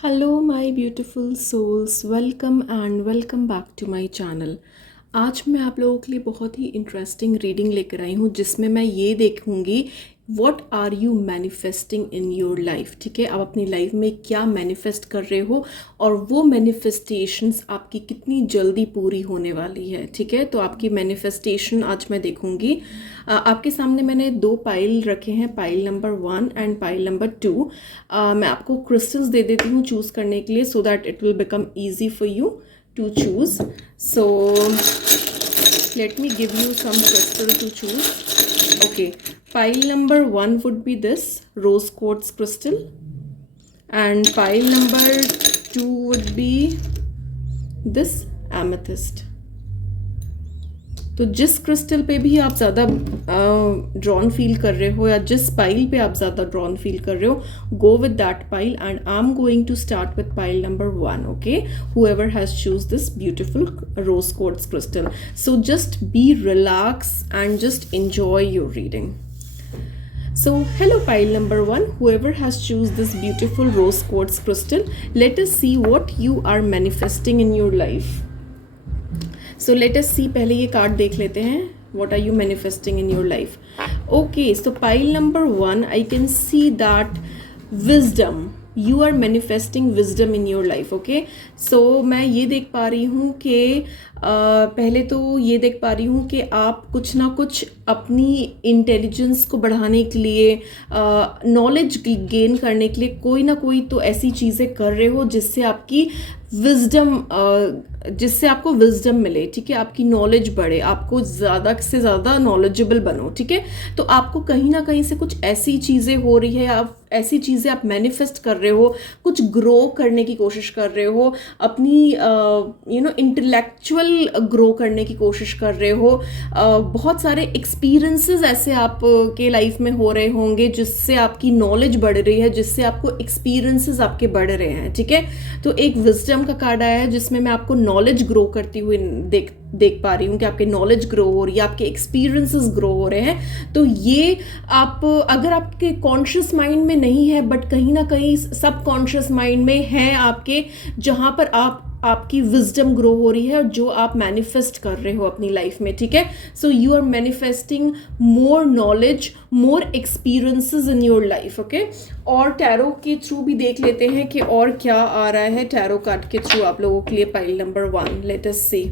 Hello my beautiful souls, welcome and welcome back to my channel. आज मैं आप लोगों के लिए बहुत ही इंटरेस्टिंग रीडिंग लेकर आई हूँ जिसमें मैं ये देखूँगी what are you manifesting in your life. ठीक है, आप अपनी लाइफ में क्या मैनिफेस्ट कर रहे हो और वो मैनिफेस्टेशंस आपकी कितनी जल्दी पूरी होने वाली है। ठीक है, तो आपकी मैनिफेस्टेशन आज मैं देखूँगी। आपके सामने मैंने दो पाइल रखे हैं, pile number 1 and pile number 2। मैं आपको क्रिस्टल्स दे देती हूँ चूज़ करने के लिए so that it will become easy for you to choose. So let me give you some crystal to choose. Okay, pile number 1 would be this rose quartz crystal, and pile number 2 would be this amethyst. तो जिस crystal पे भी आप ज़्यादा drawn feel कर रहे हो या जिस पाइल पे आप ज़्यादा ड्रॉन फील कर रहे हो, go with that pile and I am going to start with pile number 1. Okay, whoever has choose this beautiful rose quartz crystal. So just be relax and just enjoy your reading. So hello pile number 1, whoever has choose this beautiful rose quartz crystal, let us see what you are manifesting in your life. So let us see, पहले ये card देख लेते हैं. What are you manifesting in your life? Okay, so pile number 1, I can see that wisdom. You are manifesting wisdom in your life. Okay, so मैं ये देख पा रही हूँ कि पहले तो ये देख पा रही हूँ कि आप कुछ ना कुछ अपनी इंटेलिजेंस को बढ़ाने के लिए, नॉलेज गेन करने के लिए कोई ना कोई तो ऐसी चीज़ें कर रहे हो जिससे आपकी विजडम, जिससे आपको विजडम मिले. ठीक है, आपकी नॉलेज बढ़े, आपको ज़्यादा से ज़्यादा नॉलेजेबल बनो. ठीक है, तो आपको कहीं ना कहीं से कुछ ऐसी चीज़ें हो रही है, आप ऐसी चीज़ें आप मैनिफेस्ट कर रहे हो, कुछ ग्रो करने की कोशिश कर रहे हो, अपनी इंटेलेक्चुअल ग्रो करने की कोशिश कर रहे हो. बहुत सारे एक्सपीरियंसेस ऐसे आप के लाइफ में हो रहे होंगे जिससे आपकी नॉलेज बढ़ रही है, जिससे आपको एक्सपीरियंसेस आपके बढ़ रहे हैं. ठीक है, तो एक विजडम का कार्ड आया है जिसमें मैं आपको नॉलेज ग्रो करती हुई देख पा रही हूँ कि आपके नॉलेज ग्रो हो रही है, आपके एक्सपीरियंसेस ग्रो हो रहे हैं. तो ये आप अगर आपके कॉन्शियस माइंड में नहीं है बट कहीं ना कहीं सब कॉन्शियस माइंड में है आपके, जहाँ पर आपकी विजडम ग्रो हो रही है और जो आप मैनिफेस्ट कर रहे हो अपनी लाइफ में. ठीक है, so you are manifesting more knowledge, more experiences in your life. Okay, और टैरो के थ्रू भी देख लेते हैं कि और क्या आ रहा है टैरो कार्ड के थ्रू आप लोगों के लिए. पाइल नंबर 1, लेट अस सी.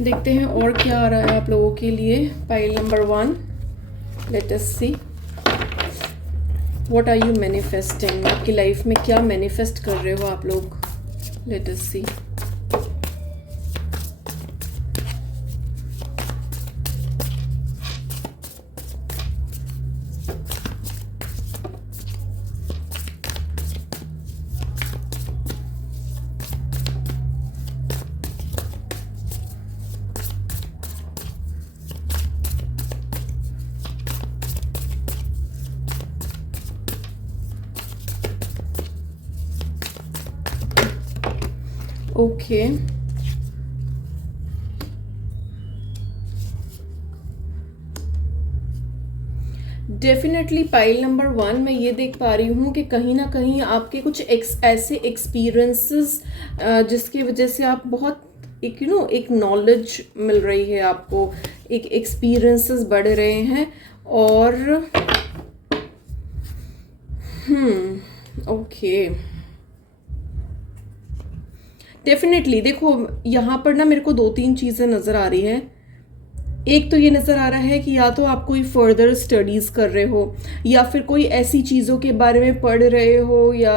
देखते हैं और क्या आ रहा है आप लोगों के लिए. Pile number 1, let us see what are you manifesting. आपकी लाइफ में क्या मैनिफेस्ट कर रहे हो आप लोग. Let us see. Okay, definitely pile number 1 मैं ये देख पा रही हूँ कि कहीं ना कहीं आपके कुछ ऐसे एक्सपीरियंसेस जिसकी वजह से आप बहुत एक नॉलेज मिल रही है आपको, एक एक्सपीरियंसेस बढ़ रहे हैं. और ओके, डेफिनेटली देखो यहाँ पर ना मेरे को 2-3 चीज़ें नज़र आ रही हैं. एक तो ये नज़र आ रहा है कि या तो आप कोई फर्दर स्टडीज़ कर रहे हो या फिर कोई ऐसी चीज़ों के बारे में पढ़ रहे हो या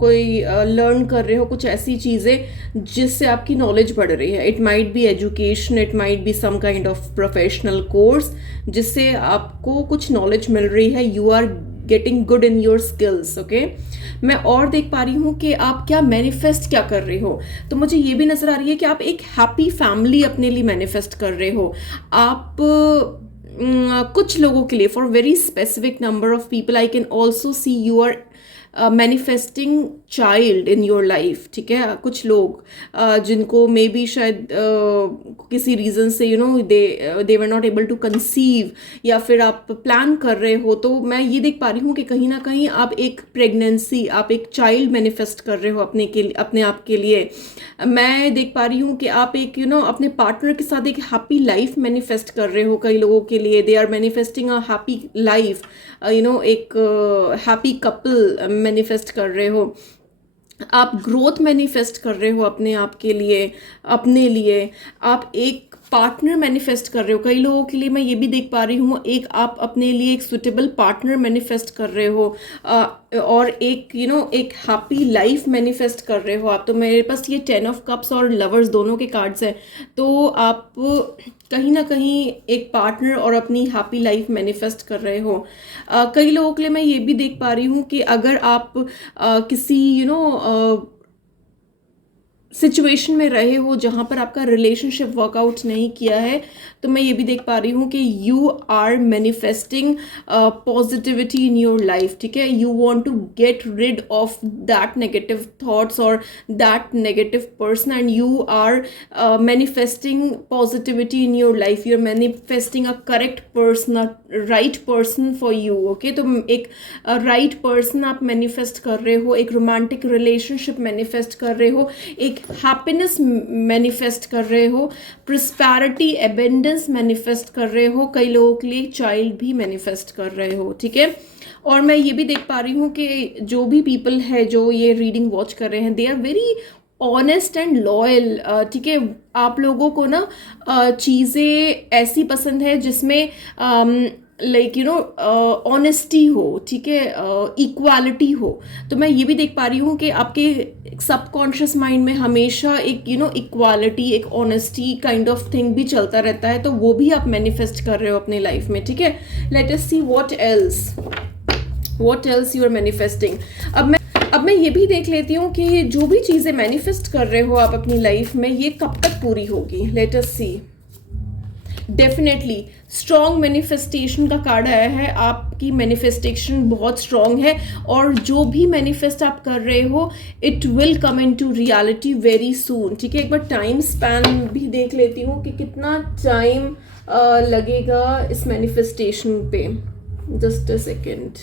कोई लर्न कर रहे हो कुछ ऐसी चीज़ें जिससे आपकी नॉलेज बढ़ रही है. It might be education, it might be some kind of professional course जिससे आपको कुछ नॉलेज मिल रही है. You are getting good in your skills. Okay, मैं और देख पा रही हूँ कि आप क्या मैनिफेस्ट क्या कर रहे हो. तो मुझे ये भी नज़र आ रही है कि आप एक हैप्पी फैमिली अपने लिए मैनिफेस्ट कर रहे हो. आप कुछ लोगों के लिए, for very specific number of people, I can also see you are manifesting child in your life, ठीक है। कुछ लोग जिनको मे बी शायद किसी रीज़न से they were not able to conceive, या फिर आप प्लान कर रहे हो, तो मैं ये देख पा रही हूँ कि कहीं ना कहीं आप एक प्रेगनेंसी, आप एक चाइल्ड मैनिफेस्ट कर रहे हो अपने आप के लिए। मैं देख पा रही हूँ कि आप एक अपने पार्टनर के साथ एक हैप्पी लाइफ मैनिफेस्ट कर रहे हो। कई लोगों के लिए they are manifesting a happy life, एक हैप्पी कपल मैनिफेस्ट कर रहे हो। आप ग्रोथ मैनिफेस्ट कर रहे हो अपने आप के लिए, अपने लिए। आप एक पार्टनर मैनिफेस्ट कर रहे हो। कई लोगों के लिए मैं ये भी देख पा रही हूँ, एक आप अपने लिए एक सुटेबल पार्टनर मैनिफेस्ट कर रहे हो, और एक एक हैप्पी लाइफ मैनिफेस्ट कर रहे हो आप। तो मेरे पास ये 10 ऑफ कप्स और लवर्स दोनों के कार्ड्स हैं। तो आप कहीं ना कहीं एक पार्टनर और अपनी हैप्पी लाइफ मैनिफेस्ट कर रहे हो। कई लोगों के लिए मैं ये भी देख पा रही हूँ कि अगर आप किसी सिचुएशन में रहे हो जहाँ पर आपका रिलेशनशिप वर्कआउट नहीं किया है, तो मैं ये भी देख पा रही हूँ कि you are manifesting positivity in your life, ठीक है। You want to get rid of that negative thoughts और that negative person, and you are manifesting positivity in your life. You are manifesting a correct person, a right person for you, okay. तो एक right person आप manifest कर रहे हो, एक romantic relationship manifest कर रहे हो, एक हैप्पीनेस मैनिफेस्ट कर रहे हो, प्रोस्पेरिटी, एबेंडेंस मैनिफेस्ट कर रहे हो। कई लोगों के लिए चाइल्ड भी मैनिफेस्ट कर रहे हो, ठीक है। और मैं ये भी देख पा रही हूँ कि जो भी पीपल है जो ये रीडिंग वॉच कर रहे हैं, they are very honest and loyal, ठीक है। आप लोगों को ना चीज़ें ऐसी पसंद है जिसमें लाइक ऑनेस्टी हो, ठीक है, इक्वालिटी हो। तो मैं ये भी देख पा रही हूँ कि आपके सबकॉन्शियस माइंड में हमेशा एक इक्वालिटी, एक ऑनेस्टी काइंड ऑफ थिंग भी चलता रहता है। तो वो भी आप मैनिफेस्ट कर रहे हो अपनी लाइफ में, ठीक है। Let us see what else you are manifesting. अब मैं ये भी देख लेती हूँ कि जो भी चीज़ें मैनिफेस्ट कर रहे हो आप अपनी लाइफ में, ये कब तक पूरी होगी। लेट अस सी। डेफिनेटली स्ट्रॉन्ग मैनिफेस्टेशन का कार्ड आया है। आपकी मैनिफेस्टेशन बहुत स्ट्रॉन्ग है, और जो भी मैनिफेस्ट आप कर रहे हो, it will come into reality very soon, ठीक है। एक बार टाइम स्पैन भी देख लेती हूँ कि कितना टाइम लगेगा इस मैनिफेस्टेशन पे। Just a second.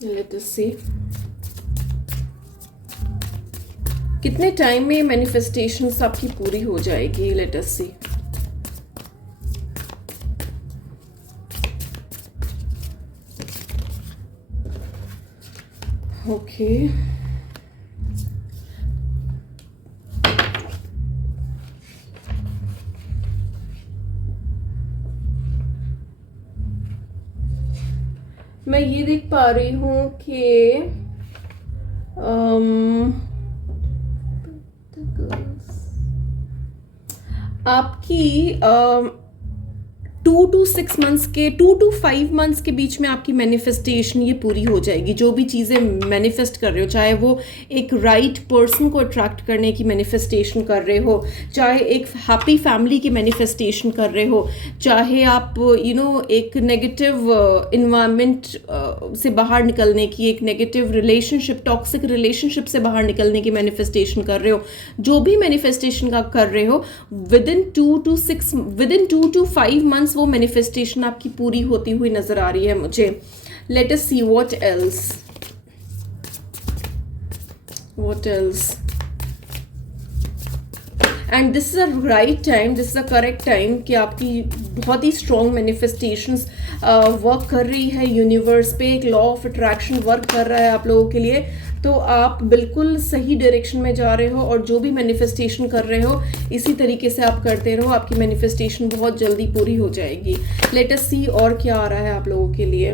Let us see कितने टाइम में मैनिफेस्टेशंस आपकी पूरी हो जाएगी। Let us see। ओके, मैं ये देख पा रही हूँ कि आपकी 2 to 6 मंथ्स के 2 to 5 मंथ्स के बीच में आपकी मैनिफेस्टेशन ये पूरी हो जाएगी। जो भी चीज़ें मैनिफेस्ट कर रहे हो, चाहे वो एक राइट पर्सन को अट्रैक्ट करने की मैनिफेस्टेशन कर रहे हो, चाहे एक हैप्पी फैमिली की मैनिफेस्टेशन कर रहे हो, चाहे आप एक नेगेटिव इन्वायरमेंट से बाहर निकलने की, एक नेगेटिव रिलेशनशिप, टॉक्सिक रिलेशनशिप से बाहर निकलने की मैनिफेस्टेशन कर रहे हो, जो भी मैनिफेस्टेशन का कर रहे हो, विदिन 2 to 5 मंथ्स वो मैनिफेस्टेशन आपकी पूरी होती हुई नजर आ रही है मुझे। Late us see what else. And this is a right time, this is a correct time कि आपकी बहुत ही स्ट्रॉन्ग मैनिफेस्टेशंस वर्क कर रही है यूनिवर्स पे। एक लॉ ऑफ अट्रैक्शन वर्क कर रहा है आप लोगों के लिए। तो आप बिल्कुल सही डायरेक्शन में जा रहे हो, और जो भी मैनिफेस्टेशन कर रहे हो इसी तरीके से आप करते रहो। आपकी मैनिफेस्टेशन बहुत जल्दी पूरी हो जाएगी। लेट अस सी और क्या आ रहा है आप लोगों के लिए।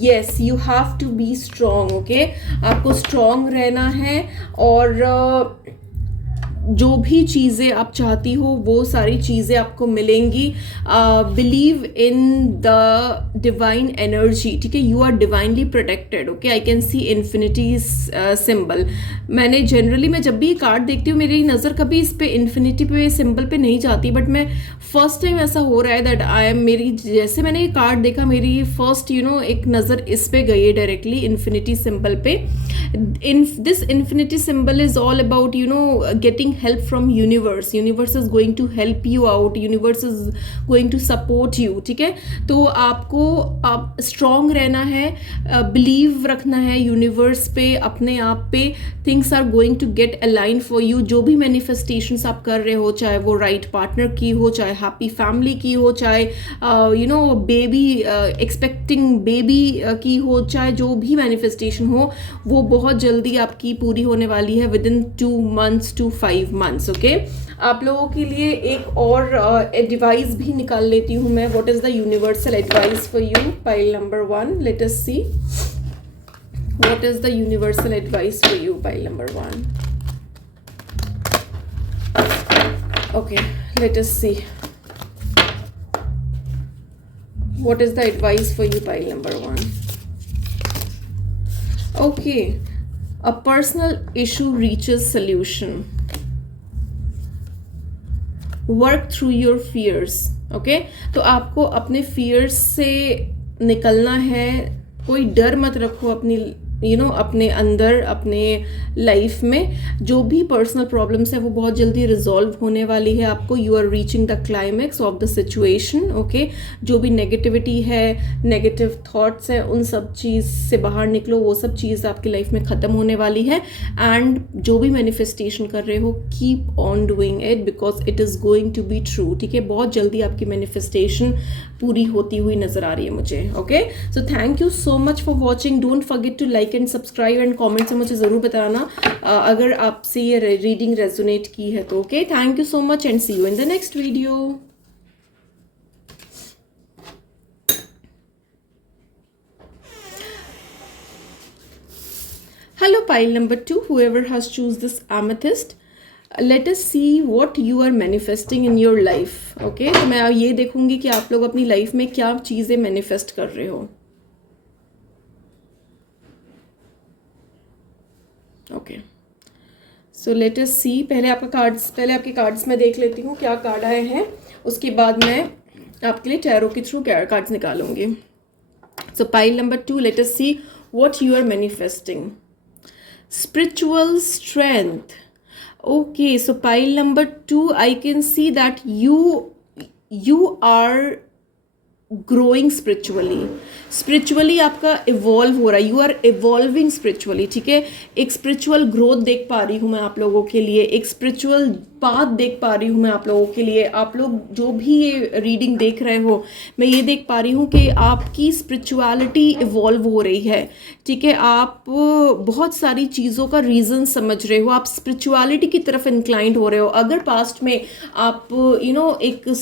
Yes, you have to be strong, okay. आपको स्ट्रॉन्ग रहना है, और जो भी चीज़ें आप चाहती हो वो सारी चीज़ें आपको मिलेंगी. Believe in the divine energy, ठीक है. You are divinely protected. Okay, I can see infinity symbol. मैंने जनरली, मैं जब भी ये कार्ड देखती हूँ मेरी नज़र कभी इस पे इन्फिनिटी पे सिंबल पे नहीं जाती, बट मैं फर्स्ट टाइम ऐसा हो रहा है दैट आई एम, मेरी जैसे मैंने ये कार्ड देखा मेरी फर्स्ट एक नज़र इस पे गई है डायरेक्टली इन्फिनिटी सिंबल पे. in this infinity symbol is all about getting help from universe is going to help you out, universe is going to support you. ठीक है, तो आपको आप स्ट्रांग रहना है, बिलीव रखना है यूनिवर्स पे, अपने आप पे. Things are going to get align for you. जो भी मैनिफेस्टेशंस आप कर रहे हो, चाहे वो राइट पार्टनर की हो, चाहे हैप्पी फैमिली की हो, चाहे बेबी एक्सपेक्टिंग बेबी की हो, चाहे जो भी मैनिफेस्टेशन हो, वो बहुत जल्दी आपकी पूरी होने वाली है with in 2 months to 5 months. Okay, आप लोगों के लिए एक और एडवाइस भी निकाल लेती हूँ मैं. What is the universal advice for you? Pile number 1, let us see what is the universal advice for you. Pile number 1. Okay, let us see what is the advice for you. Pile number 1. Okay, a personal issue reaches solution. Work through your fears. Okay, तो आपको अपने fears से निकलना है. कोई डर मत रखो अपनी अपने अंदर, अपने लाइफ में. जो भी पर्सनल प्रॉब्लम्स है वो बहुत जल्दी रिजॉल्व होने वाली है आपको. You are reaching the climax of the situation. Okay, जो भी नेगेटिविटी है, नेगेटिव थॉट्स है, उन सब चीज़ से बाहर निकलो. वो सब चीज़ आपकी लाइफ में ख़त्म होने वाली है. एंड जो भी मैनिफेस्टेशन कर रहे हो, keep on doing it because it is going to be true. ठीक है, बहुत जल्दी आपकी मैनिफेस्टेशन पूरी होती हुई नज़र आ रही है मुझे. Okay, so thank you so much for watching. Don't forget to like and subscribe and comment से मुझे ज़रूर बताना अगर आपसे ये रीडिंग रेजोनेट की है तो. Okay, thank you so much and see you in the next video. Hello, pile number 2, whoever has choose this amethyst. Let us see what you are manifesting in your life. Okay, तो मैं ये देखूंगी कि आप लोग अपनी life में क्या चीज़ें मैनिफेस्ट कर रहे हो. ओके, सो लेट अस सी. पहले आपके कार्ड्स मैं देख लेती हूँ क्या कार्ड आए हैं, उसके बाद मैं आपके लिए टैरो के थ्रू कार्ड्स निकालूंगी. So pile number 2, let us see what you are manifesting. Spiritual strength. Okay, so pile number 2, I can see that you are growing spiritually आपका इवॉल्व हो रहा है. You are evolving spiritually. ठीक है, एक spiritual growth देख पा रही हूँ मैं आप लोगों के लिए, एक स्पिरिचुअल पाथ देख पा रही हूँ मैं आप लोगों के लिए. आप लोग जो भी ये रीडिंग देख रहे हो, मैं ये देख पा रही हूँ कि आपकी स्पिरिचुअलिटी इवॉल्व हो रही है. ठीक है, आप बहुत सारी चीज़ों का रीज़न समझ रहे हो, आप स्पिरिचुअलिटी की तरफ इंक्लाइंड हो रहे हो. अगर पास्ट में आप एक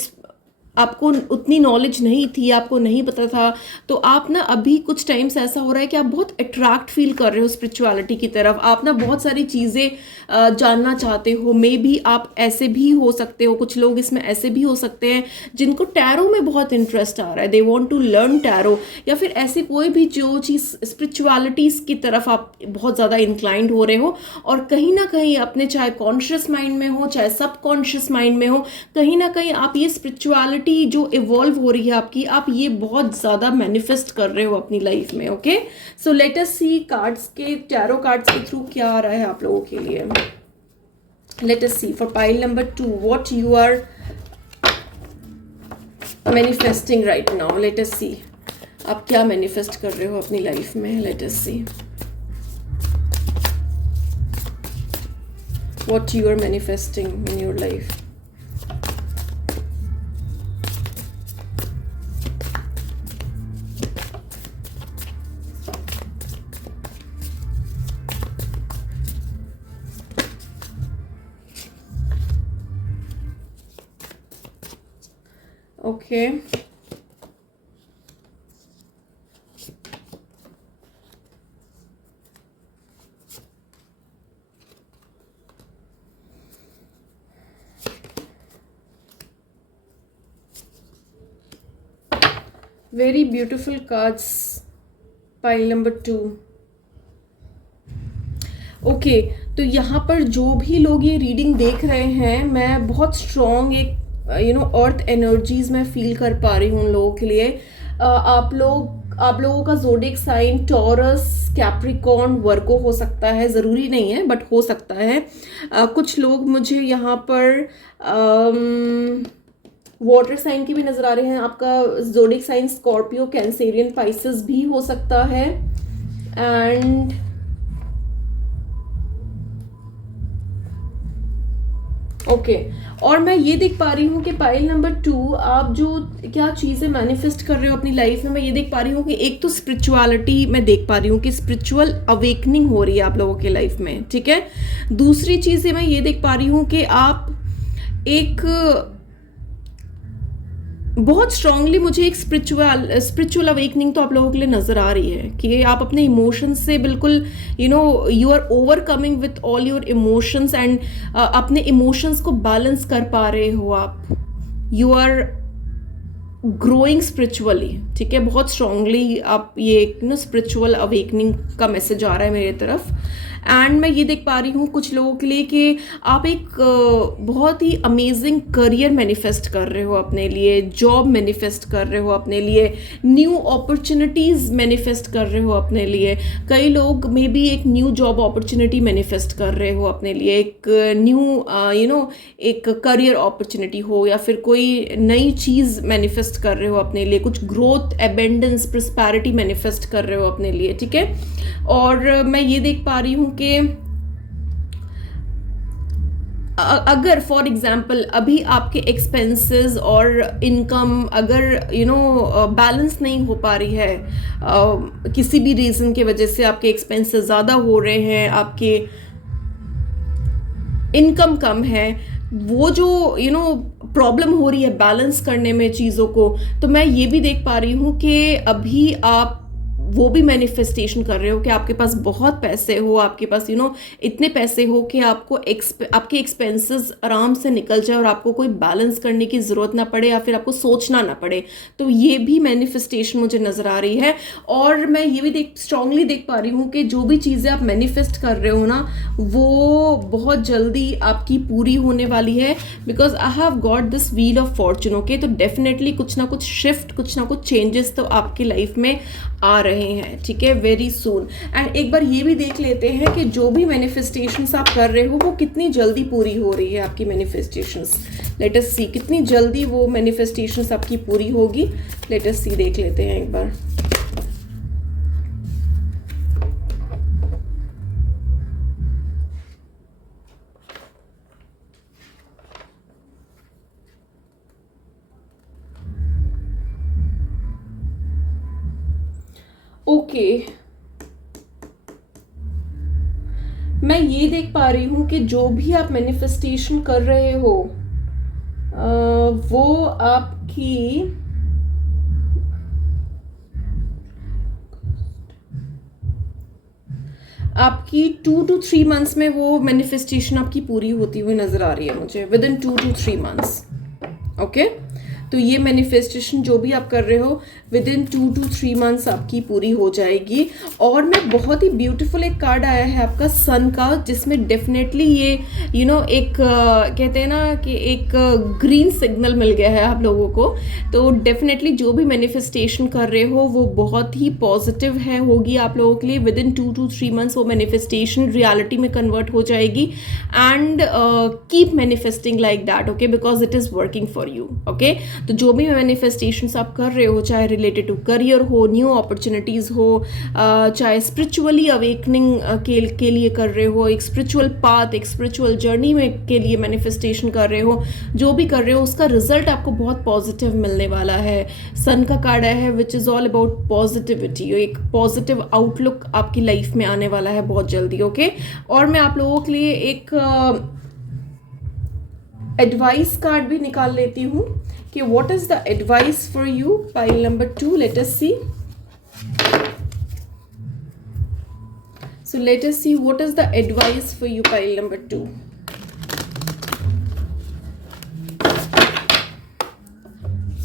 आपको उतनी नॉलेज नहीं थी, आपको नहीं पता था, तो आप ना अभी कुछ टाइम से ऐसा हो रहा है कि आप बहुत अट्रैक्ट फील कर रहे हो स्पिरिचुअलिटी की तरफ. आप ना बहुत सारी चीज़ें जानना चाहते हो. मे बी आप ऐसे भी हो सकते हो, कुछ लोग इसमें ऐसे भी हो सकते हैं जिनको टैरो में बहुत इंटरेस्ट आ रहा है, they want to learn tarot, या फिर ऐसी कोई भी जो चीज़ स्पिरिचुअलिटीज़ की तरफ आप बहुत ज़्यादा इंक्लाइंड हो रहे हो. और कहीं ना कहीं अपने, चाहे कॉन्शियस माइंड में हो चाहे सब कॉन्शियस माइंड में हो, कहीं ना कहीं आप ये स्पिरिचुअलिटी जो इवॉल्व हो रही है आपकी, आप ये बहुत ज़्यादा मैनिफेस्ट कर रहे हो अपनी लाइफ में. Okay, so let us see cards के, टैरो कार्ड्स के थ्रू क्या आ रहा है आप लोगों के लिए. Let us see for pile number 2 what you are manifesting right now. Let us see आप क्या मैनिफेस्ट कर रहे हो अपनी लाइफ में. Let us see what you are manifesting in your life. Okay. Very beautiful cards, pile number 2। Okay, तो यहाँ पर जो भी लोग ये रीडिंग देख रहे हैं, मैं बहुत स्ट्रॉन्ग एक अर्थ एनर्जीज मैं फील कर पा रही हूँ उन लोगों के लिए। आप लोगों का ज़ोडिएक साइन टॉरस, कैप्रिकॉर्न, वर्गो हो सकता है, ज़रूरी नहीं है बट हो सकता है। कुछ लोग मुझे यहाँ पर वाटर साइन के भी नज़र आ रहे हैं। आपका zodiac sign Scorpio, Cancerian, Pisces भी हो सकता है। एंड ओके, और मैं ये देख पा रही हूँ कि पाइल नंबर 2, आप जो क्या चीज़ें मैनिफेस्ट कर रहे हो अपनी लाइफ में, मैं ये देख पा रही हूँ कि एक तो स्पिरिचुअलिटी मैं देख पा रही हूँ कि स्पिरिचुअल अवेकनिंग हो रही है आप लोगों के लाइफ में, ठीक है। दूसरी चीज़ें मैं ये देख पा रही हूँ कि आप एक बहुत स्ट्रांगली, मुझे एक स्पिरिचुअल अवेकनिंग तो आप लोगों के लिए नज़र आ रही है कि आप अपने इमोशंस से बिल्कुल you are overcoming with all your emotions and अपने इमोशंस को बैलेंस कर पा रहे हो आप। यू आर ग्रोइंग स्पिरिचुअली, ठीक है। बहुत स्ट्रांगली आप ये स्पिरिचुअल अवेकनिंग का मैसेज आ रहा है मेरी तरफ। एंड मैं ये देख पा रही हूँ कुछ लोगों के लिए कि आप एक बहुत ही अमेजिंग करियर मैनिफेस्ट कर रहे हो अपने लिए, जॉब मैनिफेस्ट कर रहे हो अपने लिए, न्यू अपॉर्चुनिटीज़ मैनिफेस्ट कर रहे हो अपने लिए। कई लोग मे बी एक न्यू जॉब अपॉर्चुनिटी मैनिफेस्ट कर रहे हो अपने लिए, एक न्यू एक करियर अपॉर्चुनिटी हो, या फिर कोई नई चीज़ मैनिफेस्ट कर रहे हो अपने लिए, कुछ ग्रोथ, एबेंडेंस, प्रॉस्पेरिटी मैनिफेस्ट कर रहे हो अपने लिए, ठीक है। और मैं ये देख पा रही हूँ कि अगर फॉर एग्जाम्पल अभी आपके एक्सपेंसेस और इनकम अगर बैलेंस नहीं हो पा रही है, किसी भी रीज़न की वजह से आपके एक्सपेंसेस ज़्यादा हो रहे हैं, आपके इनकम कम है, वो जो प्रॉब्लम हो रही है बैलेंस करने में चीज़ों को, तो मैं ये भी देख पा रही हूँ कि अभी आप वो भी मैनिफेस्टेशन कर रहे हो कि आपके पास बहुत पैसे हो, आपके पास इतने पैसे हो कि आपको आपके एक्सपेंसेस आराम से निकल जाए और आपको कोई बैलेंस करने की ज़रूरत ना पड़े या फिर आपको सोचना ना पड़े। तो ये भी मैनिफेस्टेशन मुझे नज़र आ रही है। और मैं ये भी स्ट्रांगली देख पा रही हूँ कि जो भी चीज़ें आप मैनिफेस्ट कर रहे हो ना, वो बहुत जल्दी आपकी पूरी होने वाली है, because I have got this wheel of Fortune. Okay, तो डेफिनेटली कुछ ना कुछ शिफ्ट, कुछ ना कुछ चेंजेस तो आपकी लाइफ में आ रहे हैं, ठीक है, वेरी सून। एंड एक बार ये भी देख लेते हैं कि जो भी मैनिफेस्टेशंस आप कर रहे हो वो कितनी जल्दी पूरी हो रही है आपकी मैनिफेस्टेशंस। लेट अस सी कितनी जल्दी वो मैनिफेस्टेशंस आपकी पूरी होगी। लेट अस सी, देख लेते हैं एक बार। ओके, मैं ये देख पा रही हूँ कि जो भी आप मैनिफेस्टेशन कर रहे हो वो आपकी 2 to 3 मंथ्स में वो मैनिफेस्टेशन आपकी पूरी होती हुई नज़र आ रही है मुझे, with in 2 to 3 months. Okay, तो ये मैनिफेस्टेशन जो भी आप कर रहे हो विद इन 2 to 3 मंथ्स आपकी पूरी हो जाएगी। और मैं बहुत ही ब्यूटीफुल एक कार्ड आया है आपका सन का, जिसमें डेफिनेटली ये एक कहते हैं ना कि एक ग्रीन सिग्नल मिल गया है आप लोगों को। तो डेफिनेटली जो भी मैनिफेस्टेशन कर रहे हो वो बहुत ही पॉजिटिव होगी आप लोगों के लिए। विद इन 2 to 3 मंथ्स वो मैनिफेस्टेशन रियलिटी में कन्वर्ट हो जाएगी। And keep manifesting like that, okay, because it is working for you. Okay, तो जो भी मैनिफेस्टेशंस आप कर रहे हो, चाहे रिलेटेड टू करियर हो, न्यू अपॉर्चुनिटीज़ हो, चाहे स्पिरिचुअली अवेकनिंग के लिए कर रहे हो, एक स्पिरिचुअल पाथ, एक स्पिरिचुअल जर्नी में के लिए मैनिफेस्टेशन कर रहे हो, जो भी कर रहे हो उसका रिजल्ट आपको बहुत पॉजिटिव मिलने वाला है। सन का कार्ड है which is all about positivity, एक पॉजिटिव आउटलुक आपकी लाइफ में आने वाला है बहुत जल्दी। ओके, और मैं आप लोगों के लिए एक एडवाइस कार्ड भी निकाल लेती हूँ कि what is the advice for you, pile number 2। Let us see, so let us see what is the advice for you, pile number 2.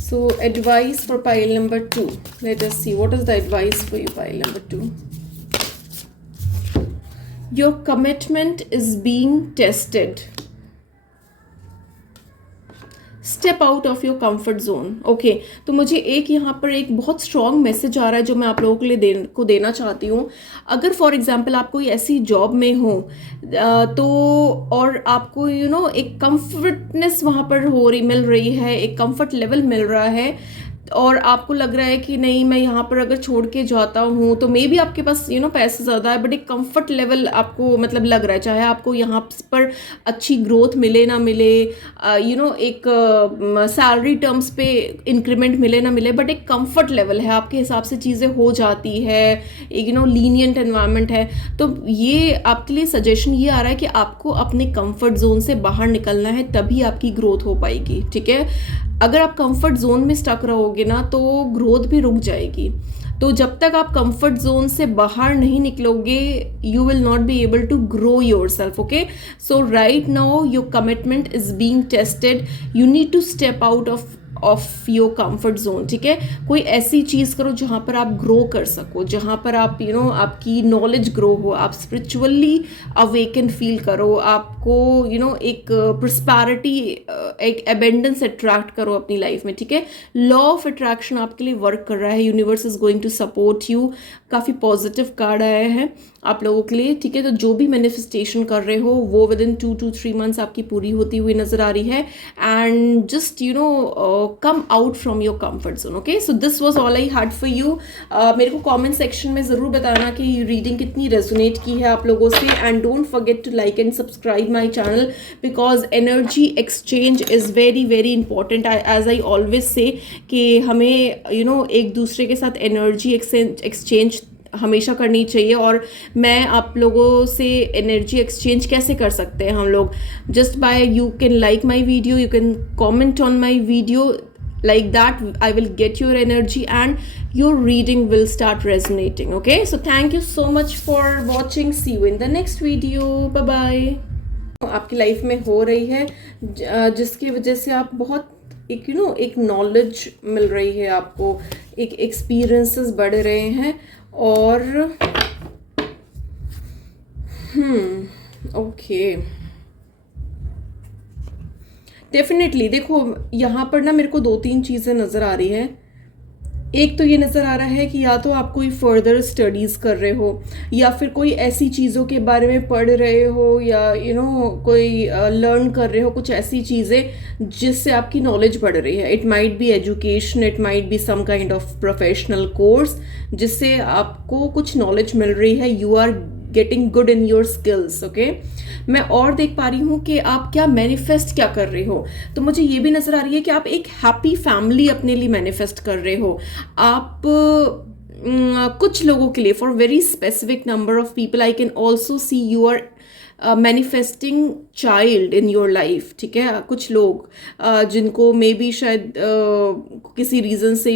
So advice for pile number 2. Let us see what is the advice for you, pile number 2. Your commitment is being tested. Step out of your comfort zone. Okay, तो मुझे एक यहाँ पर एक बहुत strong message आ रहा है जो मैं आप लोगों के लिए देना चाहती हूँ. अगर फॉर एग्जाम्पल आप कोई ऐसी जॉब में हो तो और आपको एक कंफर्टनेस वहाँ पर मिल रही है, एक कंफर्ट लेवल मिल रहा है, और आपको लग रहा है कि नहीं मैं यहाँ पर अगर छोड़ के जाता हूँ तो मे बी आपके पास पैसे ज़्यादा है, बट एक कंफर्ट लेवल आपको मतलब लग रहा है, चाहे आपको यहाँ पर अच्छी ग्रोथ मिले ना मिले, एक सैलरी टर्म्स पे इंक्रीमेंट मिले ना मिले, बट एक कंफर्ट लेवल है, आपके हिसाब से चीज़ें हो जाती है, एक लीनियंट एनवायरनमेंट है. तो ये आपके लिए सजेशन ये आ रहा है कि आपको अपने कंफर्ट जोन से बाहर निकलना है, तभी आपकी ग्रोथ हो पाएगी. ठीक है, अगर आप कंफर्ट जोन में स्टक रहोगे ना तो ग्रोथ भी रुक जाएगी. तो जब तक आप कंफर्ट जोन से बाहर नहीं निकलोगे you will not be able to grow yourself. Okay, so right now your commitment is being tested. You need to step out of your comfort zone. ठीक है, कोई ऐसी चीज़ करो जहाँ पर आप ग्रो कर सको, जहाँ पर आप आपकी नॉलेज ग्रो हो, आप स्पिरिचुअली अवेकन फील करो, आपको एक प्रॉस्पेरिटी, एक एबेंडेंस अट्रैक्ट करो अपनी लाइफ में. ठीक है, लॉ ऑफ अट्रैक्शन आपके लिए वर्क कर रहा है. Universe is going to support you. काफ़ी पॉजिटिव कार्ड आया है आप लोगों के लिए. ठीक है, तो जो भी मैनिफेस्टेशन कर रहे हो वो विद इन 2 to 3 months आपकी पूरी होती हुई नजर आ रही है. And just come out from your comfort zone. Okay, so this was all I had for you. मेरे को कमेंट सेक्शन में ज़रूर बताना कि रीडिंग कितनी रेजोनेट की है आप लोगों से. And don't forget to like and subscribe my channel because energy exchange is very very important. As I always say कि हमें एक दूसरे के साथ एनर्जी एक्सचेंज हमेशा करनी चाहिए. और मैं आप लोगों से एनर्जी एक्सचेंज कैसे कर सकते हैं हम लोग? Just by you can like my video, you can comment on my video. Like that I will get your energy and your reading will start resonating. Okay, so thank you so much for watching. See you in the next video. Bye bye. आपकी life में हो रही है जिसकी वजह से आप बहुत एक नॉलेज मिल रही है आपको, एक एक्सपीरियंसेस बढ़ रहे हैं. और ओके, डेफिनेटली देखो यहाँ पर ना मेरे को 2-3 चीज़ें नज़र आ रही है. एक तो ये नज़र आ रहा है कि या तो आप कोई फर्दर स्टडीज़ कर रहे हो, या फिर कोई ऐसी चीज़ों के बारे में पढ़ रहे हो, या कोई लर्न कर रहे हो कुछ ऐसी चीज़ें जिससे आपकी नॉलेज बढ़ रही है. It might be education, it might be some kind of professional course जिससे आपको कुछ नॉलेज मिल रही है. You are getting good in your skills. Okay, मैं और देख पा रही हूँ कि आप क्या मैनिफेस्ट क्या कर रहे हो. तो मुझे ये भी नज़र आ रही है कि आप एक हैप्पी फैमिली अपने लिए मैनिफेस्ट कर रहे हो. आप कुछ लोगों के लिए, for very specific number of people I can also see you are manifesting child in your life. ठीक है, कुछ लोग जिनको मे बी शायद किसी रीज़न से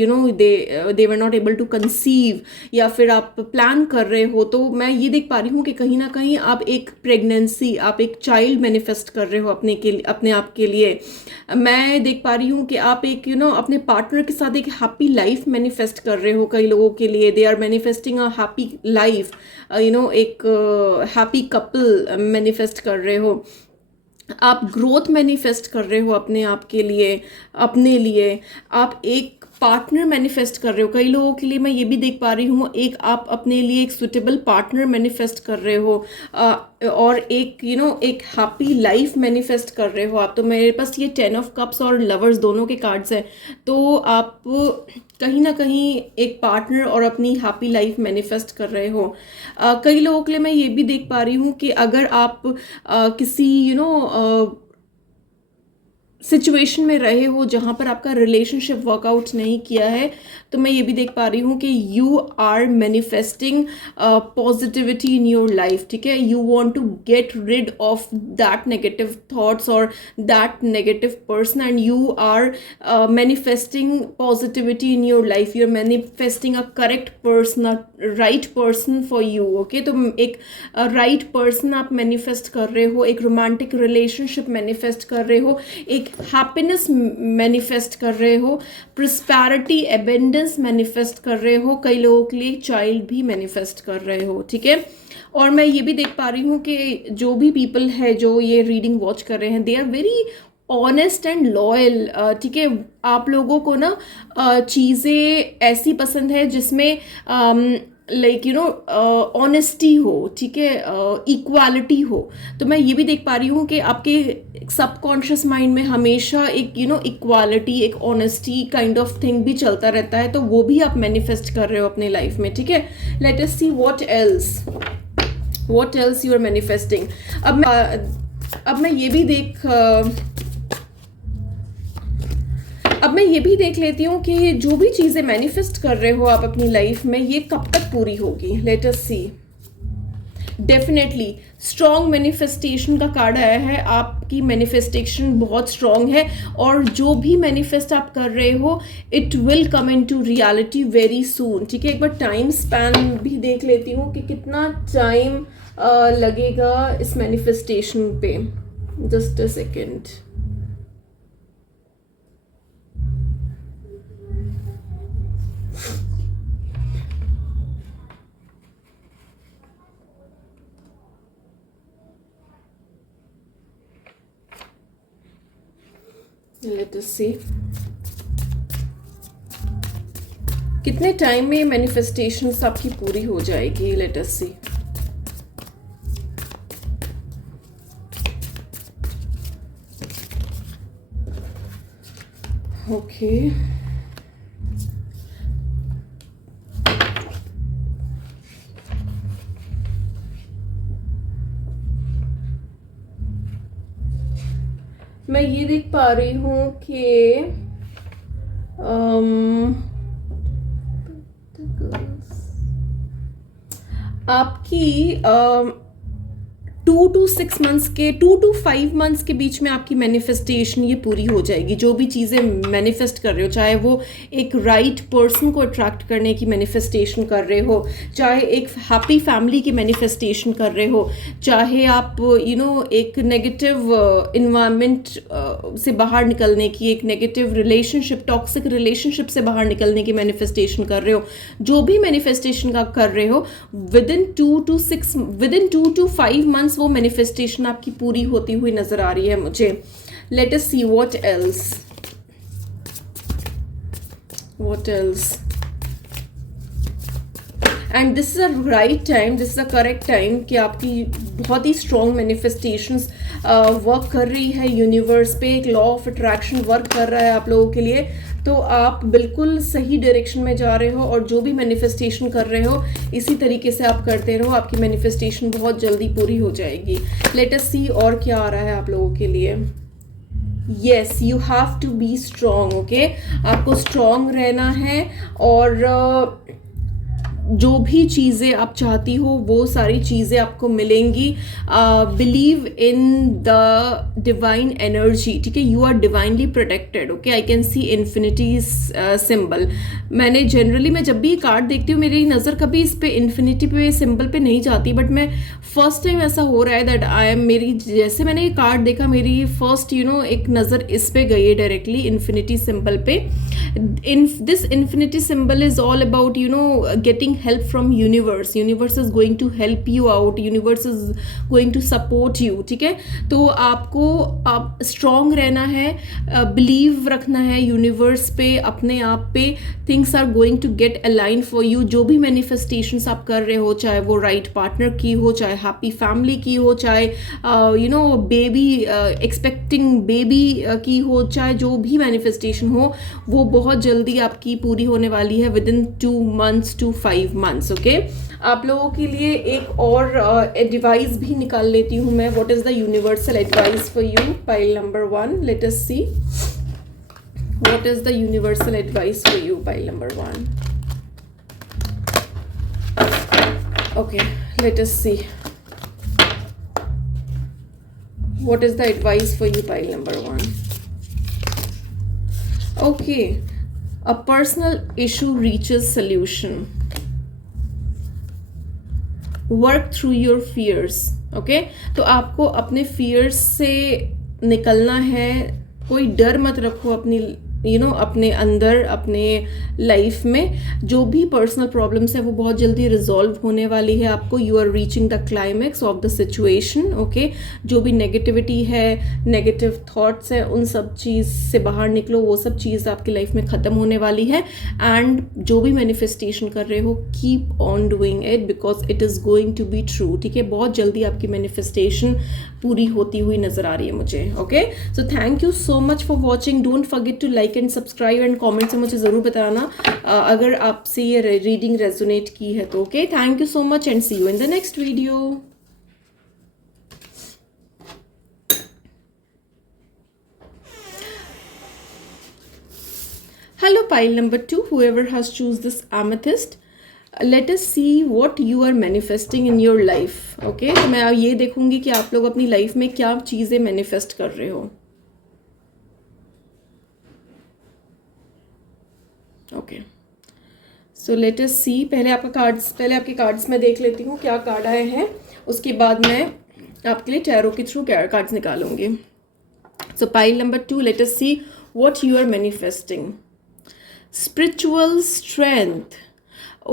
they were not able to conceive, या फिर आप प्लान कर रहे हो. तो मैं ये देख पा रही हूँ कि कहीं ना कहीं आप एक प्रेगनेंसी, आप एक चाइल्ड मैनिफेस्ट कर रहे हो अपने आप के लिए. मैं देख पा रही हूँ कि आप एक अपने पार्टनर के साथ एक हैप्पी लाइफ मैनिफेस्ट कर रहे हो. कई लोगों के लिए they are manifesting a happy life, एक हैप्पी कपल मैनिफेस्ट कर रहे हो. आप ग्रोथ मैनिफेस्ट कर रहे हो अपने आप के लिए, अपने लिए. आप एक पार्टनर मैनिफेस्ट कर रहे हो. कई लोगों के लिए मैं ये भी देख पा रही हूँ एक आप अपने लिए एक सुटेबल पार्टनर मैनिफेस्ट कर रहे हो, और एक एक हैप्पी लाइफ मैनिफेस्ट कर रहे हो आप. तो मेरे पास ये 10 of Cups और लवर्स दोनों के कार्ड्स हैं. तो आप कहीं ना कहीं एक पार्टनर और अपनी हैप्पी लाइफ मैनिफेस्ट कर रहे हो. कई लोगों के लिए मैं ये भी देख पा रही हूँ कि अगर आप किसी सिचुएशन में रहे हो जहाँ पर आपका रिलेशनशिप वर्कआउट नहीं किया है, तो मैं ये भी देख पा रही हूँ कि you are manifesting positivity in your life. ठीक है, you want to get rid of that negative thoughts और that negative person, and you are manifesting positivity in your life. You are manifesting a correct person, a right person for you. Okay, तो एक right person आप manifest कर रहे हो, एक romantic relationship manifest कर रहे हो, एक हैप्पीनेस मैनिफेस्ट कर रहे हो, प्रोस्पैरिटी एबेंडेंस मैनिफेस्ट कर रहे हो, कई लोगों के लिए चाइल्ड भी मैनिफेस्ट कर रहे हो, ठीक है। और मैं ये भी देख पा रही हूँ कि जो भी पीपल है जो ये रीडिंग वॉच कर रहे हैं, they are very honest and loyal, ठीक है। आप लोगों को ना चीज़ें ऐसी पसंद है जिसमें लाइक यू नो ऑनेस्टी हो, ठीक है, इक्वालिटी हो। तो मैं ये भी देख पा रही हूँ कि आपके सबकॉन्शियस माइंड में हमेशा एक इक्वालिटी, एक ऑनेस्टी काइंड ऑफ थिंग भी चलता रहता है, तो वो भी आप मैनिफेस्ट कर रहे हो अपने लाइफ में, ठीक है। Let us see what else you are manifesting. अब मैं ये भी देख लेती हूँ कि जो भी चीज़ें मैनिफेस्ट कर रहे हो आप अपनी लाइफ में, ये कब तक पूरी होगी। लेट अस सी। डेफिनेटली स्ट्रॉन्ग मैनिफेस्टेशन का कार्ड आया है, आपकी मैनिफेस्टेशन बहुत स्ट्रॉन्ग है, और जो भी मैनिफेस्ट आप कर रहे हो it will come into reality very soon, ठीक है। एक बार टाइम स्पैन भी देख लेती हूँ कि कितना टाइम लगेगा इस मैनिफेस्टेशन पे। Just a second. Let us see कितने टाइम में मैनिफेस्टेशंस आपकी पूरी हो जाएगी। Late us see. ओके, मैं ये देख पा रही हूँ कि आपकी 2 to 5 मंथ्स के बीच में आपकी मैनिफेस्टेशन ये पूरी हो जाएगी। जो भी चीज़ें मैनिफेस्ट कर रहे हो, चाहे वो एक राइट पर्सन को अट्रैक्ट करने की मैनिफेस्टेशन कर रहे हो, चाहे एक हैप्पी फैमिली की मैनिफेस्टेशन कर रहे हो, चाहे आप एक नेगेटिव इन्वायरमेंट से बाहर निकलने की, एक नेगेटिव रिलेशनशिप, टॉक्सिक रिलेशनशिप से बाहर निकलने की मैनिफेस्टेशन कर रहे हो, जो भी मैनिफेस्टेशन का कर रहे हो, विदिन 2 to 5 मंथ्स वो मैनिफेस्टेशन आपकी पूरी होती हुई नजर आ रही है मुझे। Late us see what else. And this is a right time, this is a correct time कि आपकी बहुत ही स्ट्रॉन्ग मैनिफेस्टेशंस वर्क कर रही है यूनिवर्स पे, एक लॉ ऑफ अट्रैक्शन वर्क कर रहा है आप लोगों के लिए। तो आप बिल्कुल सही डायरेक्शन में जा रहे हो, और जो भी मैनिफेस्टेशन कर रहे हो इसी तरीके से आप करते रहो, आपकी मैनिफेस्टेशन बहुत जल्दी पूरी हो जाएगी। लेट अस सी और क्या आ रहा है आप लोगों के लिए। Yes, you have to be strong, okay. आपको स्ट्रॉन्ग रहना है, और जो भी चीज़ें आप चाहती हो वो सारी चीज़ें आपको मिलेंगी। Believe in the divine energy, ठीक है। You are divinely protected, okay. I can see infinity symbol. मैंने जनरली, मैं जब भी ये कार्ड देखती हूँ मेरी नज़र कभी इस पे इन्फिनिटी पे सिंबल पे नहीं जाती, बट मैं फर्स्ट टाइम ऐसा हो रहा है दैट मेरी जैसे मैंने ये कार्ड देखा, मेरी फर्स्ट एक नज़र इस पे गई है डायरेक्टली इन्फिनिटी सिंबल पे। This infinity symbol is all about getting help from universe is going to help you out, universe is going to support you, ठीक है। तो आपको आप स्ट्रॉन्ग रहना है, बिलीव रखना है यूनिवर्स पे, अपने आप पे। Things are going to get align for you. जो भी मैनिफेस्टेशंस आप कर रहे हो, चाहे वो राइट पार्टनर की हो, चाहे हैप्पी फैमिली की हो, चाहे बेबी एक्सपेक्टिंग बेबी की हो, चाहे जो भी मैनिफेस्टेशन हो, वो बहुत जल्दी आपकी पूरी होने वाली है within 2 months to 5 months, okay. आप लोगों के लिए एक और एडवाइस भी निकाल लेती हूँ मैं। What is the universal advice for you, pile number 1। Let us see what is the universal advice for you, pile number 1। Okay, late us see what is the advice for you, pile number 1। Okay, a personal issue reaches solution. Work through your fears, okay? तो आपको अपने fears से निकलना है, कोई डर मत रखो अपनी अपने अंदर, अपने लाइफ में। जो भी पर्सनल प्रॉब्लम्स है वो बहुत जल्दी रिजॉल्व होने वाली है आपको। You are reaching the climax of the situation, okay. जो भी नेगेटिविटी है, नेगेटिव थॉट्स हैं, उन सब चीज़ से बाहर निकलो। वो सब चीज़ आपकी लाइफ में ख़त्म होने वाली है। एंड जो भी मैनिफेस्टेशन कर रहे हो, keep on doing it because it is going to be true, ठीक है। बहुत जल्दी आपकी मैनिफेस्टेशन पूरी होती हुई नज़र आ रही है मुझे, okay. So thank you so much for watching. Don't forget to like and subscribe and comment से मुझे ज़रूर बताना अगर आपसे ये रीडिंग रेजोनेट की है तो, okay. Thank you so much and see you in the next video. Hello pile number 2, whoever has choose this amethyst, let us see what you are manifesting in your life, okay। तो मैं ये देखूंगी कि आप लोग अपनी life में क्या चीज़ें मैनिफेस्ट कर रहे हो, ओके। सो लेट अस सी। पहले आपके कार्ड्स में देख लेती हूँ क्या कार्ड आए हैं, उसके बाद मैं आपके लिए टैरो के थ्रू कार्ड्स निकालूंगी। So pile number 2, let us see what you are manifesting. Spiritual strength,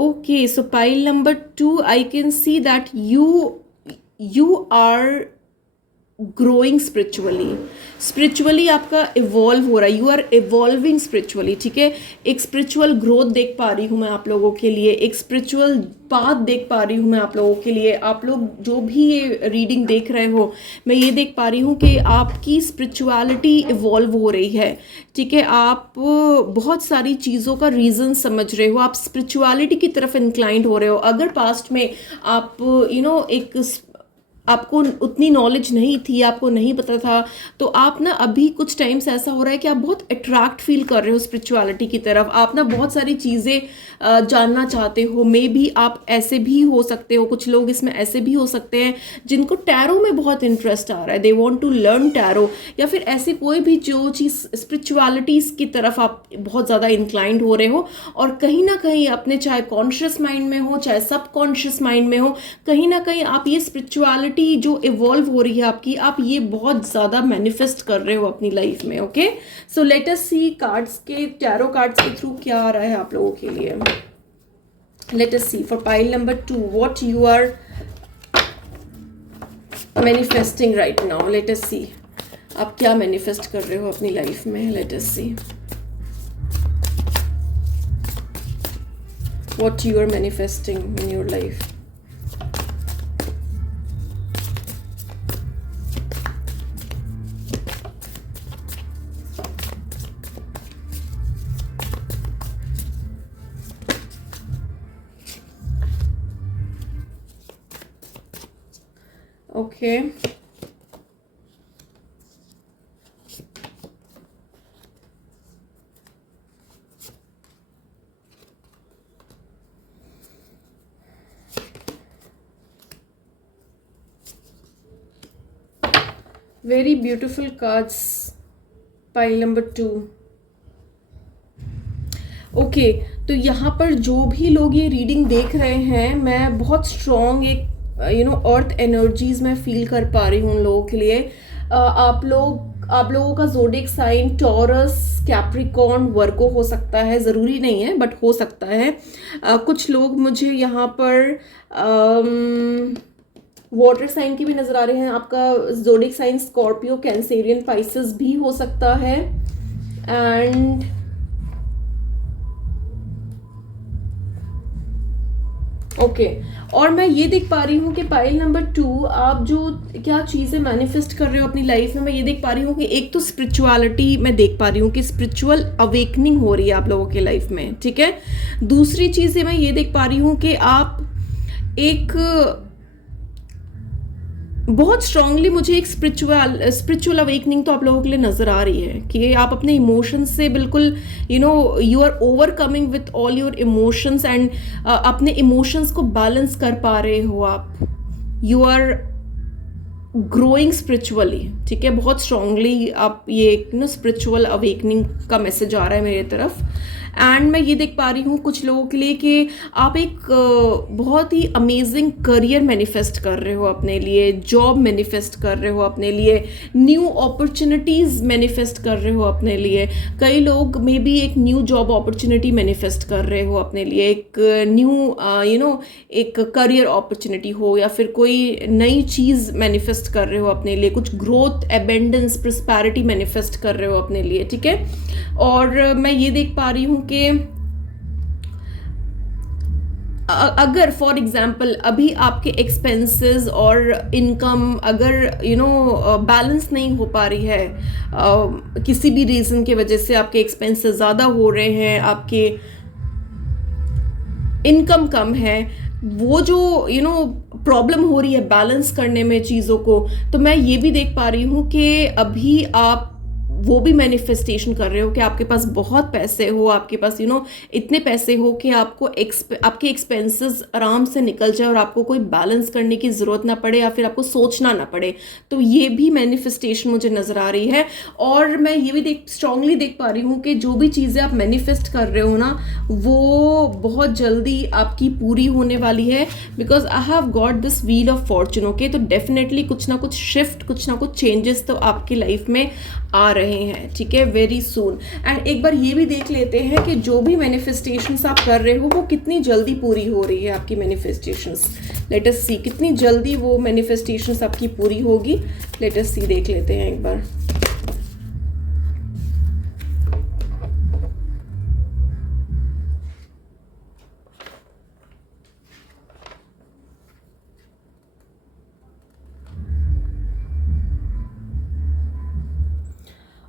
okay। So pile number 2, I can see that you are growing spiritually आपका इवॉल्व हो रहा है। यू आर इवॉल्विंग स्पिरिचुअली, ठीक है। एक spiritual growth देख पा रही हूँ मैं आप लोगों के लिए, एक स्पिरिचुअल पाथ देख पा रही हूँ मैं आप लोगों के लिए। आप लोग जो भी ये रीडिंग देख रहे हो, मैं ये देख पा रही हूँ कि आपकी स्पिरिचुअलिटी इवॉल्व हो रही है, ठीक है। आप बहुत सारी चीज़ों का रीज़न समझ रहे हो, आप स्पिरिचुअलिटी की तरफ इंक्लाइंड हो रहे हो। अगर पास्ट में आप आपको उतनी नॉलेज नहीं थी, आपको नहीं पता था, तो आप ना अभी कुछ टाइम से ऐसा हो रहा है कि आप बहुत अट्रैक्ट फील कर रहे हो स्पिरिचुअलिटी की तरफ। आप ना बहुत सारी चीज़ें जानना चाहते हो। मे बी आप ऐसे भी हो सकते हो, कुछ लोग इसमें ऐसे भी हो सकते हैं जिनको टैरो में बहुत इंटरेस्ट आ रहा है, they want to learn tarot, या फिर ऐसी कोई भी जो चीज़ स्पिरिचुअलिटीज़ की तरफ आप बहुत ज़्यादा इंक्लाइंड हो रहे हो। और कहीं ना कहीं अपने, चाहे कॉन्शियस माइंड में हो चाहे सब कॉन्शियस माइंड में हो, कहीं ना कहीं आप ये स्पिरिचुअलिटी जो इवॉल्व हो रही है आपकी, आप ये बहुत ज़्यादा मैनिफेस्ट कर रहे हो अपनी लाइफ में, okay. So let us see cards के, टैरो कार्ड्स के थ्रू क्या आ रहा है आप लोगों के लिए। Let us see for pile number 2 what you are manifesting right now. Let us see आप क्या मैनिफेस्ट कर रहे हो अपनी लाइफ में। Let us see what you are manifesting in your life. Okay. Very beautiful cards, pile number 2. Okay, तो यहाँ पर जो भी लोग ये रीडिंग देख रहे हैं, मैं बहुत स्ट्रॉन्ग एक अर्थ एनर्जीज में फील कर पा रही हूँ उन लोगों के लिए। आप लोगों का ज़ोडिएक साइन टॉरस, कैप्रिकॉर्न, वर्गो हो सकता है, ज़रूरी नहीं है बट हो सकता है। कुछ लोग मुझे यहाँ पर वाटर साइन के भी नज़र आ रहे हैं। आपका zodiac sign Scorpio, Cancerian, Pisces भी हो सकता है। एंड ओके, और मैं ये देख पा रही हूँ कि पाइल नंबर 2 आप जो क्या चीज़ें मैनिफेस्ट कर रहे हो अपनी लाइफ में, मैं ये देख पा रही हूँ कि एक तो स्पिरिचुअलिटी मैं देख पा रही हूँ कि स्पिरिचुअल अवेकनिंग हो रही है आप लोगों के लाइफ में, ठीक है। दूसरी चीज़ें मैं ये देख पा रही हूँ कि आप एक बहुत स्ट्रांगली, मुझे एक स्पिरिचुअल अवेकनिंग तो आप लोगों के लिए नज़र आ रही है कि आप अपने इमोशंस से बिल्कुल you are overcoming with all your emotions and अपने इमोशंस को बैलेंस कर पा रहे हो आप। यू आर ग्रोइंग स्पिरिचुअली, ठीक है। बहुत स्ट्रांगली आप ये स्पिरिचुअल अवेकनिंग का मैसेज आ रहा है मेरी तरफ। एंड मैं ये देख पा रही हूँ कुछ लोगों के लिए कि आप एक बहुत ही अमेजिंग करियर मैनिफेस्ट कर रहे हो अपने लिए, जॉब मैनिफेस्ट कर रहे हो अपने लिए, न्यू अपॉर्चुनिटीज़ मैनिफेस्ट कर रहे हो अपने लिए। कई लोग मे बी एक न्यू जॉब अपॉर्चुनिटी मैनिफेस्ट कर रहे हो अपने लिए, एक न्यू एक करियर अपॉर्चुनिटी हो, या फिर कोई नई चीज़ मैनिफेस्ट कर रहे हो अपने लिए, कुछ ग्रोथ, एबेंडेंस, प्रॉस्पेरिटी मैनिफेस्ट कर रहे हो अपने लिए, ठीक है। और मैं ये देख पा रही हूँ कि अगर फॉर एग्जांपल अभी आपके एक्सपेंसेस और इनकम अगर बैलेंस नहीं हो पा रही है, किसी भी रीज़न की वजह से आपके एक्सपेंसेस ज़्यादा हो रहे हैं, आपके इनकम कम है, वो जो प्रॉब्लम हो रही है बैलेंस करने में चीज़ों को, तो मैं ये भी देख पा रही हूँ कि अभी आप वो भी मैनिफेस्टेशन कर रहे हो कि आपके पास बहुत पैसे हो, आपके पास इतने पैसे हो कि आपको आपके एक्सपेंसेस आराम से निकल जाए और आपको कोई बैलेंस करने की ज़रूरत ना पड़े या फिर आपको सोचना ना पड़े। तो ये भी मैनिफेस्टेशन मुझे नज़र आ रही है। और मैं ये भी स्ट्रांगली देख पा रही हूँ कि जो भी चीज़ें आप मैनिफेस्ट कर रहे हो ना, वो बहुत जल्दी आपकी पूरी होने वाली है, because I have got this wheel of Fortune. Okay, तो डेफिनेटली कुछ ना कुछ शिफ्ट, कुछ ना कुछ चेंजेस तो आपकी लाइफ में आ रहे हैं, ठीक है, वेरी सून। एंड एक बार ये भी देख लेते हैं कि जो भी मैनिफेस्टेशंस आप कर रहे हो वो कितनी जल्दी पूरी हो रही है आपकी मैनिफेस्टेशंस। लेट अस सी कितनी जल्दी वो मैनिफेस्टेशंस आपकी पूरी होगी। लेट अस सी देख लेते हैं एक बार।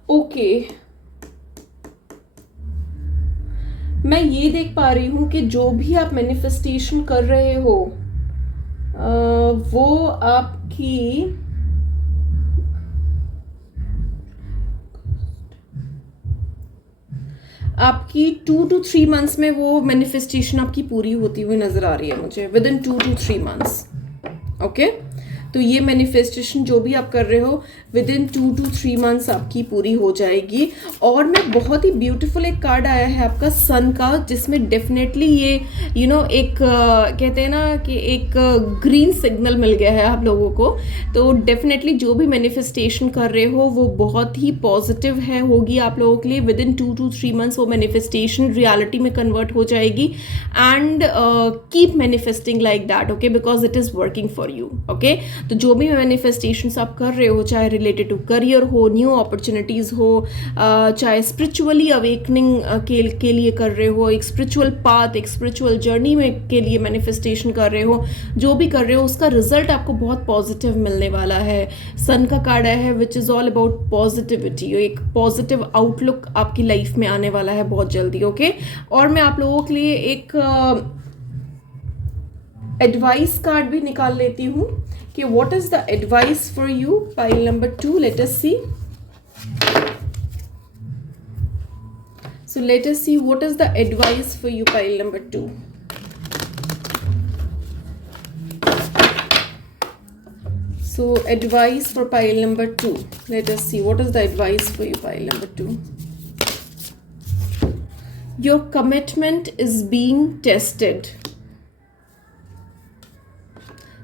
ओके, मैं ये देख पा रही हूँ कि जो भी आप मैनिफेस्टेशन कर रहे हो वो आपकी 2 to 3 मंथ्स में वो मैनिफेस्टेशन आपकी पूरी होती हुई नज़र आ रही है मुझे, with in 2 to 3 months. Okay, तो ये मैनिफेस्टेशन जो भी आप कर रहे हो विद इन 2 to 3 मंथ्स आपकी पूरी हो जाएगी। और मैं बहुत ही ब्यूटीफुल एक कार्ड आया है आपका सन का, जिसमें डेफिनेटली ये एक कहते हैं ना कि एक ग्रीन सिग्नल मिल गया है आप लोगों को। तो डेफिनेटली जो भी मैनिफेस्टेशन कर रहे हो वो बहुत ही पॉजिटिव होगी आप लोगों के लिए। विद इन 2 to 3 मंथ्स वो मैनिफेस्टेशन रियलिटी में कन्वर्ट हो जाएगी। And keep manifesting like that, okay, because it is working for you. Okay, तो जो भी मैनिफेस्टेशंस आप कर रहे हो, चाहे रिलेटेड टू करियर हो, न्यू अपॉर्चुनिटीज़ हो, चाहे स्पिरिचुअली अवेकनिंग के लिए कर रहे हो, एक स्पिरिचुअल पाथ, एक स्पिरिचुअल जर्नी में के लिए मैनिफेस्टेशन कर रहे हो, जो भी कर रहे हो उसका रिजल्ट आपको बहुत पॉजिटिव मिलने वाला है। सन का कार्ड आया है which is all about positivity, एक पॉजिटिव आउटलुक आपकी लाइफ में आने वाला है बहुत जल्दी। ओके, और मैं आप लोगों के लिए एक एडवाइस कार्ड भी निकाल लेती हूँ कि what is the advice for you, pile number 2। Let us see, so let us see what is the advice for you, pile number 2. So advice for pile number 2, let us see what is the advice for you, pile number 2. Your commitment is being tested.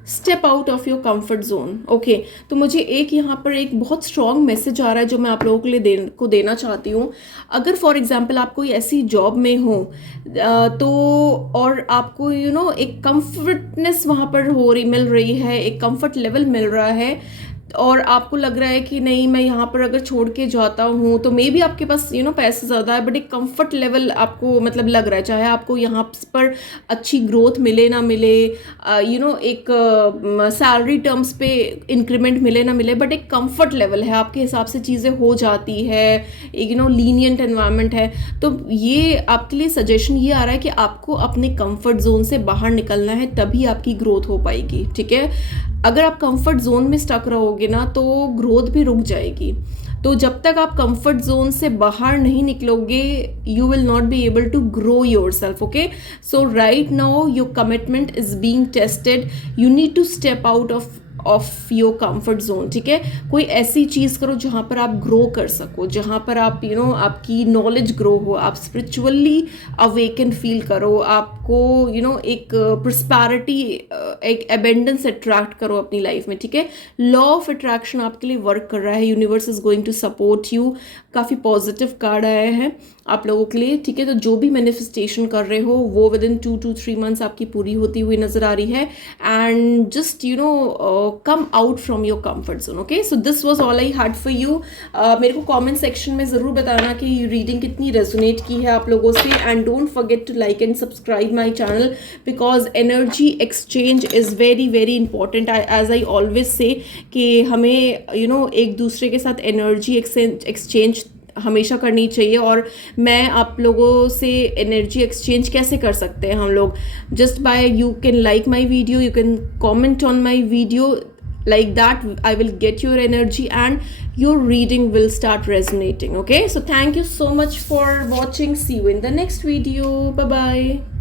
Step out of your comfort zone. Okay, तो मुझे एक यहाँ पर एक बहुत strong message आ रहा है जो मैं आप लोगों के लिए देना चाहती हूँ। अगर फॉर एग्जांपल आप कोई ऐसी जॉब में हो तो और आपको एक कंफर्टनेस वहाँ पर मिल रही है, एक कंफर्ट लेवल मिल रहा है, और आपको लग रहा है कि नहीं मैं यहाँ पर अगर छोड़ के जाता हूँ तो मे बी आपके पास पैसे ज़्यादा है, बट एक कंफर्ट लेवल आपको मतलब लग रहा है, चाहे आपको यहाँ पर अच्छी ग्रोथ मिले ना मिले, एक सैलरी टर्म्स पे इंक्रीमेंट मिले ना मिले, बट एक कंफर्ट लेवल है, आपके हिसाब से चीज़ें हो जाती है, एक लीनियंट एनवायरनमेंट है। तो ये आपके लिए सजेशन ये आ रहा है कि आपको अपने कंफर्ट जोन से बाहर निकलना है, तभी आपकी ग्रोथ हो पाएगी, ठीक है। अगर आप कंफर्ट जोन में स्टक रहोगे ना तो ग्रोथ भी रुक जाएगी। तो जब तक आप कंफर्ट जोन से बाहर नहीं निकलोगे you will not be able to grow yourself. Okay, so right now your commitment is being tested, you need to step out of your comfort zone, ठीक है। कोई ऐसी चीज़ करो जहाँ पर आप ग्रो कर सको, जहाँ पर आप आपकी नॉलेज ग्रो हो, आप स्पिरिचुअली अवेकन फील करो, आपको एक प्रस्पैरिटी, एक एबेंडेंस अट्रैक्ट करो अपनी लाइफ में, ठीक है। लॉ ऑफ अट्रैक्शन आपके लिए वर्क कर रहा है, universe is going to support you. काफ़ी पॉजिटिव कार्ड आया है आप लोगों के लिए, ठीक है। तो जो भी मैनिफेस्टेशन कर रहे हो वो विद इन 2 to 3 months आपकी पूरी होती हुई नजर आ रही है। And just come out from your comfort zone, okay. So this was all I had for you. मेरे को कॉमेंट सेक्शन में ज़रूर बताना कि रीडिंग कितनी रेजोनेट की है आप लोगों से। And don't forget to like and subscribe my channel, because energy exchange is very very important. As I always say कि हमें एक दूसरे के साथ एनर्जी एक्सचेंज हमेशा करनी चाहिए। और मैं आप लोगों से एनर्जी एक्सचेंज कैसे कर सकते हैं हम लोग? Just by you can like my video, you can comment on my video, like that I will get your energy and your reading will start resonating, okay? So thank you so much for watching. See you in the next video. Bye bye.